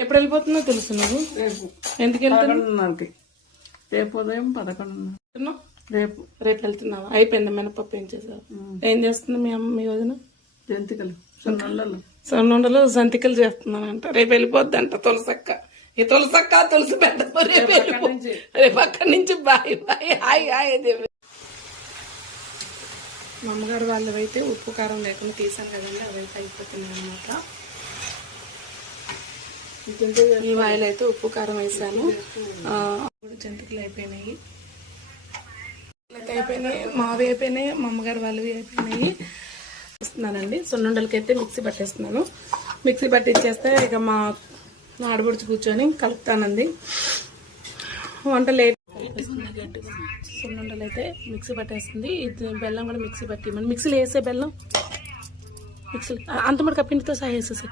ఎప్పుడు వెళ్ళిపోతుందో తెలుసు నువ్వు? రేపు ఎందుకు వెళ్తున్నావు? 11:30కి. రేపు ఉదయం 11:30. రేపు వెళ్తున్నావా? అయిపోయింది. మినపప్పు ఏం చేసావు? ఏం చేస్తుంది మీ అమ్మ, మీ వదిన? జంతికలు, సున్నుండలు. సొన్నుండలు సంతికలు చేస్తున్నానంట. రేపు వెళ్ళిపోద్దంట తులసక్క. ఈ తులసక్క తులసి పెట్ట రేపు అక్కడి నుంచి బాయ్ బాయ్ హాయ్ హాయ్. మా అమ్మగారు వాళ్ళవి అయితే ఉప్పు కారం లేకుండా తీసాను కదండి, అవైతే అయిపోతున్నాయి అనమాట. ఈ వాయిల్ అయితే ఉప్పు కారం వేసాను. జంతికలు అయిపోయినాయి, మావి అయిపోయినాయి, మా అమ్మగారు వాళ్ళవి అయిపోయినాయి. ఇస్తున్నానండి. సున్నుండలకి అయితే మిక్సీ పట్టేస్తున్నాను. మిక్సీ పట్టించేస్తే ఇక మా ఆడబుడిచి కూర్చొని కలుపుతానండి. వంట లేట్ గట్టిగా సున్నుండలు అయితే మిక్సీ పట్టేస్తుంది. ఇది బెల్లం కూడా మిక్సీ పట్టి, మన మిక్సీలో వేసే బెల్లం మిక్సీ అంత మరి పిండితో సహా వేసేసి